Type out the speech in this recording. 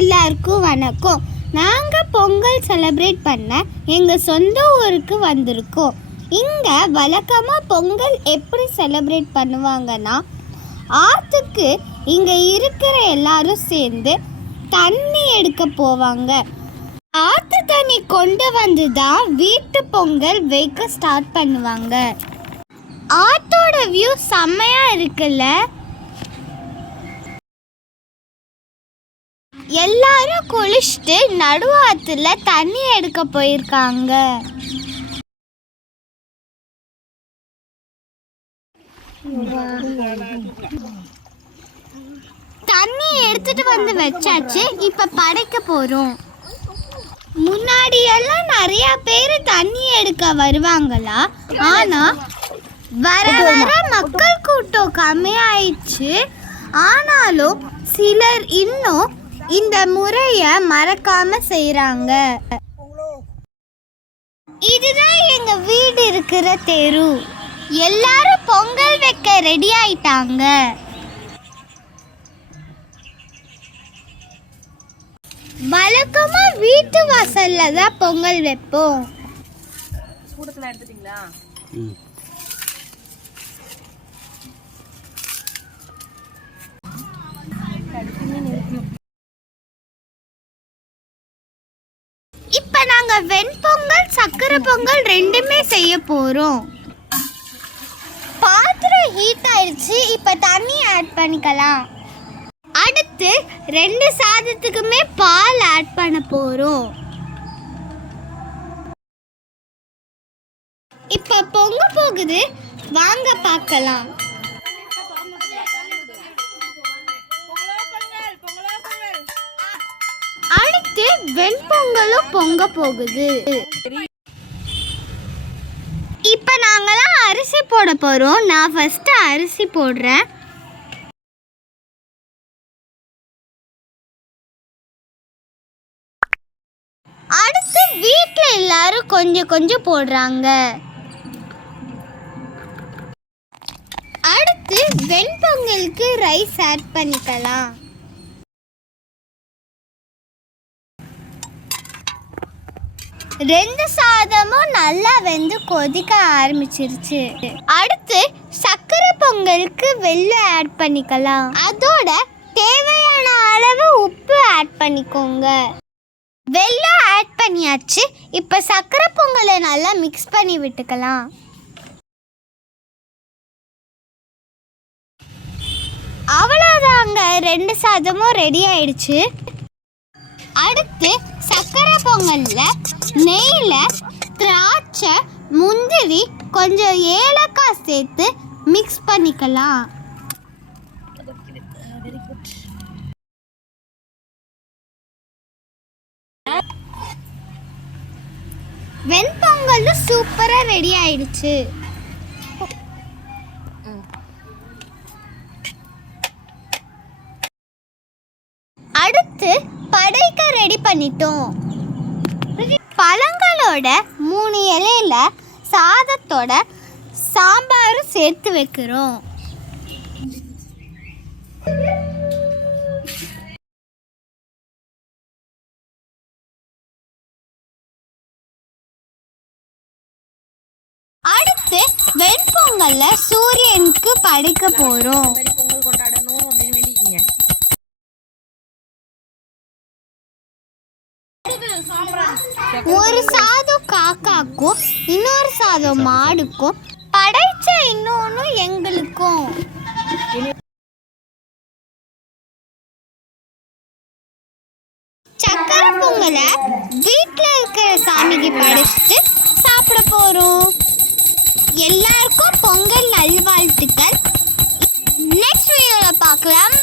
எல்லாருக்கும் வணக்கம். நாங்கள் பொங்கல் செலிப்ரேட் பண்ண எங்கள் சொந்த ஊருக்கு வந்திருக்கோம். இங்கே வழக்கமாக பொங்கல் எப்படி செலிப்ரேட் பண்ணுவாங்கன்னா, ஆற்றுக்கு இங்கே இருக்கிற எல்லாரும் சேர்ந்து தண்ணி எடுக்க போவாங்க. ஆற்று தண்ணி கொண்டு வந்து தான் வீட்டு பொங்கல் வைக்க ஸ்டார்ட் பண்ணுவாங்க. ஆற்றோட வியூ செம்மையாக இருக்குல்ல. எல்லாரும் குளிச்சுட்டு நடுவாத்துல தண்ணி எடுக்க போயிருக்காங்க. தண்ணி எடுத்துட்டு வந்து வச்சாச்சு. இப்ப படைக்க போறோம். முன்னாடி எல்லாம் நிறைய பேர் தண்ணி எடுக்க வருவாங்களா, ஆனா வர வர மக்கள் கூட்டம் கம்மியாயிடுச்சு. ஆனாலும் சிலர் இன்னும் இந்த முறைய மறக்காம செய்யறாங்க. இதுதான் எங்க வீடு இருக்கிற தெரு. எல்லாரும் பொங்கல் வைக்க ரெடி ஆயிட்டாங்க. வழக்கமா வீட்டு வாசல்ல தான் பொங்கல் வைப்போம். இப்ப நாங்க வெண்பொங்கல் சக்கரை பொங்கல் ரெண்டுமே செய்ய போறோம். பாத்திரம் ஹீட் ஆயிடுச்சு. இப்ப தண்ணி ஆட் பண்ணிக்கலாம். அடுத்து 2 சாதத்துக்குமே பால் ஆட் பண்ண போறோம். இப்ப பொங்க போகுது, வாங்க பார்க்கலாம். அடுத்து வெண்பொங்கலும் பொங்க போகுது. இப்ப நாங்களாம் அரிசி போட போறோம். நான் ஃபர்ஸ்ட் அரிசி போடுறேன். அடுத்து வீட்ல எல்லாரும் கொஞ்சம் கொஞ்சம் போடுறாங்க. அடுத்து வெண்பொங்கலுக்கு ரைஸ் ஆட் பண்ணிக்கலாம். ரெண்டு சாதமும் நல்லா வெந்து கொதிக்க ஆரம்பிச்சிருச்சு. அடுத்து சக்கரை பொங்கலுக்கு வெல்லம் ஆட் பண்ணிக்கலாம். அதோட தேவையான அளவு உப்பு ஆட் பண்ணிக்கோங்க. வெல்லம் ஆட் பண்ணியாச்சு. இப்ப சக்கரை பொங்கலை நல்லா மிக்ஸ் பண்ணி விட்டுக்கலாம். அவ்வளோதாங்க, 2 சாதமும் ரெடி ஆயிடுச்சு. அடுத்து சக்கரை பொங்கல்ல நெய்ல திராட்சை, முந்திரி, கொஞ்சம் ஏலக்காய் சேர்த்து மிக்ஸ் பண்ணிக்கலாம். வெண்பொங்கல் சூப்பரா ரெடி ஆயிடுச்சு. அடுத்து படைக்க ரெடி பண்ணிட்டோம். பழங்களோட 3 இலையில சாதத்தோட சாம்பாரும் சேர்த்து வைக்கிறோம். அடுத்து வெண்பொங்கல்ல சூரியனுக்கு படைக்க போறோம். ஒரு சாதம் காக்காக்கும், இன்னொரு சாதம் மாடுக்கும், படைச்ச இன்னொன்னு எங்களுக்கும். சக்கரை பொங்கலை வீட்டுல இருக்கிற சாமிக்கு படைச்சிட்டு சாப்பிட போறோம். எல்லாருக்கும் பொங்கல் நல்வாழ்த்துக்கள். நெக்ஸ்ட் வீடியோல பார்க்கலாம்.